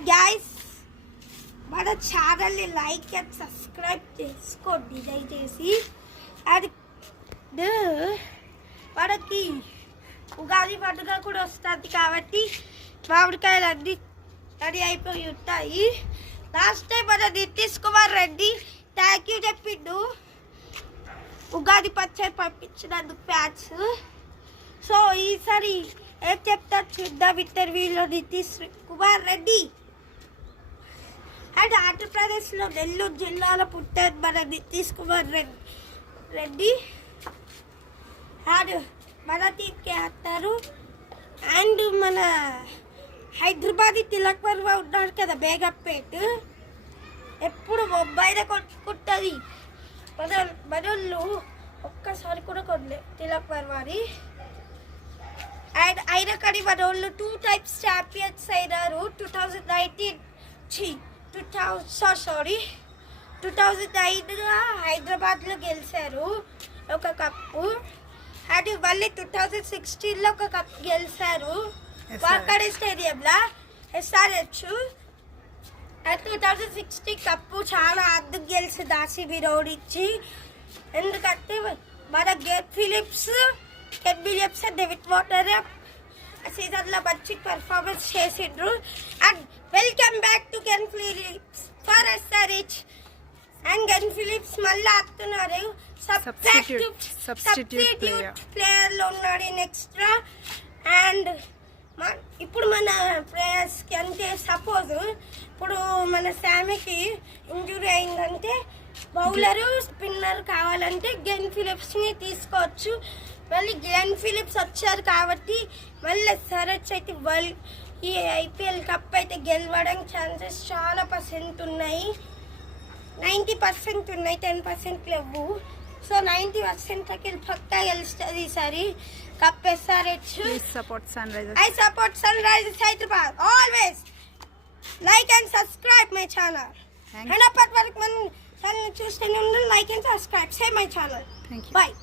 And guys మన ఛానల్ని like and subscribe చేసుకోండి దయచేసి. అండ్ మనకి ఉగాది పండుగ కూడా వస్తుంది కాబట్టి మామిడికాయలు అన్నీ రెడీ అయిపోయి ఉంటాయి. లాస్ట్ టైం మన నితీష్ కుమార్ రెడ్డి థ్యాంక్ యూ చెప్పిండు ఉగాది పచ్చడి పంపించినందుకు ఫ్యాన్స్. సో ఈసారి ఏం చెప్తారు చూద్దాం ఇంటర్వ్యూలో నితీష్ కుమార్ రెడ్డి. అండ్ ఆంధ్రప్రదేశ్లో నెల్లూరు జిల్లాలో పుట్టారు మన నితీష్ కుమార్ రెడ్డి. అండ్ మన టీంకే ఆడతారు. అండ్ మన హైదరాబాద్ తిలక్ వర్మ ఉన్నాడు కదా బేగంపేట్, ఎప్పుడు ముంబైలో కొట్టుకుంటుంది. మనోళ్ళు ఒక్కసారి కూడా కొనలే తిలక్ వర్మని. అండ్ అయినా కానీ మన వాళ్ళు 2 times ఛాంపియన్స్ అయినారు. 2009 హైదరాబాద్లో గెలిచారు ఒక కప్పు. అండ్ మళ్ళీ 2016లో ఒక కప్ గెలిచారు వాకడే స్టేడియంలో SRH. అండ్ 2016 కప్పు చాలా అందుకు గెలిచింది ఆర్సీబీ ఓడించి. ఎందుకంటే మన కెన్ విలియమ్స్ డేవిడ్ వార్నర్ సీజన్లో మంచి పర్ఫార్మెన్స్ చేసిండ్రు. And welcome back to Ken Phillips for SRH. And Ken Phillips మళ్ళీ ఆడుతున్నారు సబ్స్టిట్యూట్ ప్లేయర్లో ఉన్నాడు ఎక్స్ట్రా. అండ్ ఇప్పుడు మన ప్లేయర్స్కి అంటే సపోజ్ ఇప్పుడు మన శామీకి ఇంజురీ అయిందంటే బౌలరు స్పిన్నర్ కావాలంటే గెన్ ఫిలిప్స్ని తీసుకోవచ్చు. మళ్ళీ గెన్ ఫిలిప్స్ వచ్చారు కాబట్టి మళ్ళీ SRH అయితే ఈ IPL కప్ అయితే గెలవడానికి ఛాన్సెస్ చాలా % ఉన్నాయి. 90% ఉన్నాయి, 10% లేవు. సో 90%కి పక్కా గెలుస్తుంది ఈసారి cup SRH. I support Sunrisers Hyderabad always. Like and subscribe my channel. And apart వరకు మన ఛానల్ చూస్తూనే ఉండండి. Like and subscribe. Say my channel. Thank you. Bye.